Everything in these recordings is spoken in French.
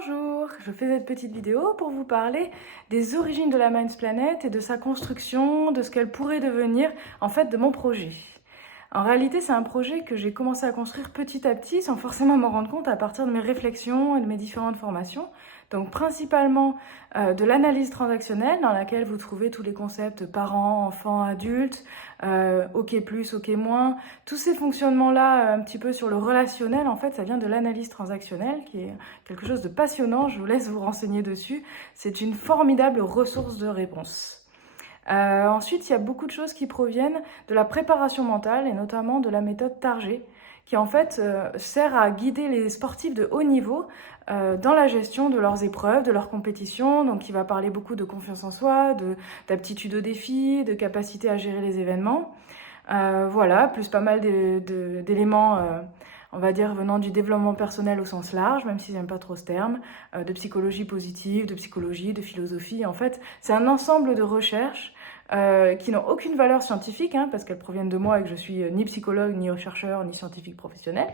Bonjour, je fais cette petite vidéo pour vous parler des origines de la Minds Planet et de sa construction, de ce qu'elle pourrait devenir, en fait, de mon projet. En réalité, c'est un projet que j'ai commencé à construire petit à petit, sans forcément m'en rendre compte à partir de mes réflexions et de mes différentes formations. Donc principalement de l'analyse transactionnelle, dans laquelle vous trouvez tous les concepts parents, enfants, adultes, OK+, OK-, tous ces fonctionnements-là un petit peu sur le relationnel, en fait, ça vient de l'analyse transactionnelle, qui est quelque chose de passionnant, je vous laisse vous renseigner dessus. C'est une formidable ressource de réponse. Ensuite, il y a beaucoup de choses qui proviennent de la préparation mentale et notamment de la méthode Target, qui en fait sert à guider les sportifs de haut niveau dans la gestion de leurs épreuves, de leurs compétitions. Donc, il va parler beaucoup de confiance en soi, d'aptitude au défi, de capacité à gérer les événements. Voilà, plus pas mal d'éléments, on va dire, venant du développement personnel au sens large, même si j'aime pas trop ce terme, de psychologie positive, de psychologie, de philosophie. En fait, c'est un ensemble de recherches qui n'ont aucune valeur scientifique, parce qu'elles proviennent de moi et que je suis ni psychologue, ni chercheur, ni scientifique professionnel.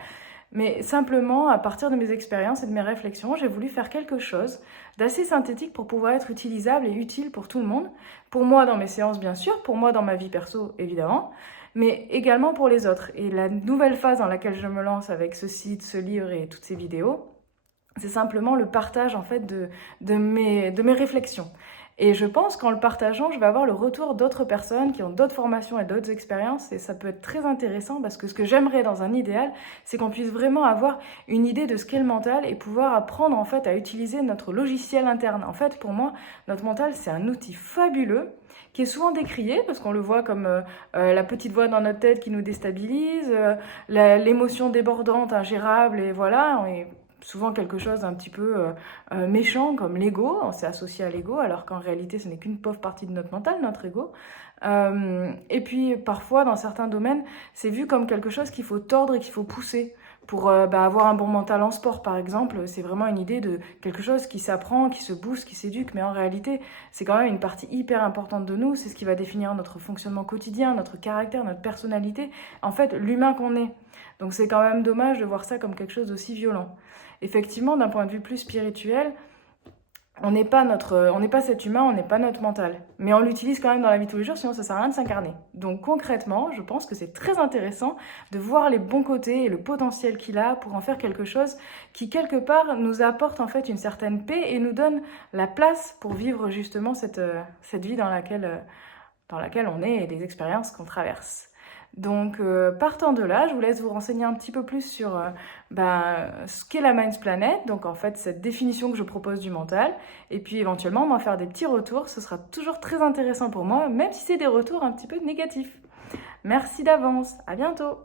Mais simplement, à partir de mes expériences et de mes réflexions, j'ai voulu faire quelque chose d'assez synthétique pour pouvoir être utilisable et utile pour tout le monde. Pour moi dans mes séances, bien sûr, pour moi dans ma vie perso, évidemment, mais également pour les autres. Et la nouvelle phase dans laquelle je me lance avec ce site, ce livre et toutes ces vidéos, c'est simplement le partage en fait de mes réflexions. Et je pense qu'en le partageant, je vais avoir le retour d'autres personnes qui ont d'autres formations et d'autres expériences, et ça peut être très intéressant parce que ce que j'aimerais dans un idéal, c'est qu'on puisse vraiment avoir une idée de ce qu'est le mental et pouvoir apprendre en fait à utiliser notre logiciel interne. En fait, pour moi, notre mental, c'est un outil fabuleux qui est souvent décrié parce qu'on le voit comme la petite voix dans notre tête qui nous déstabilise, l'émotion débordante, ingérable, et voilà, on est souvent quelque chose d'un petit peu méchant comme l'ego, on s'est associé à l'ego alors qu'en réalité ce n'est qu'une pauvre partie de notre mental, notre ego. Et puis parfois dans certains domaines c'est vu comme quelque chose qu'il faut tordre et qu'il faut pousser pour avoir un bon mental en sport par exemple. C'est vraiment une idée de quelque chose qui s'apprend, qui se booste, qui s'éduque, mais en réalité c'est quand même une partie hyper importante de nous, c'est ce qui va définir notre fonctionnement quotidien, notre caractère, notre personnalité, en fait l'humain qu'on est. Donc c'est quand même dommage de voir ça comme quelque chose d'aussi violent. Effectivement, d'un point de vue plus spirituel, on n'est pas cet humain, on n'est pas notre mental. Mais on l'utilise quand même dans la vie de tous les jours, sinon ça sert à rien de s'incarner. Donc concrètement, je pense que c'est très intéressant de voir les bons côtés et le potentiel qu'il a pour en faire quelque chose qui, quelque part, nous apporte en fait une certaine paix et nous donne la place pour vivre justement cette vie dans laquelle on est et des expériences qu'on traverse. Donc, partant de là, je vous laisse vous renseigner un petit peu plus sur ce qu'est la Minds Planet, donc en fait cette définition que je propose du mental, et puis éventuellement m'en faire des petits retours, ce sera toujours très intéressant pour moi, même si c'est des retours un petit peu négatifs. Merci d'avance, à bientôt!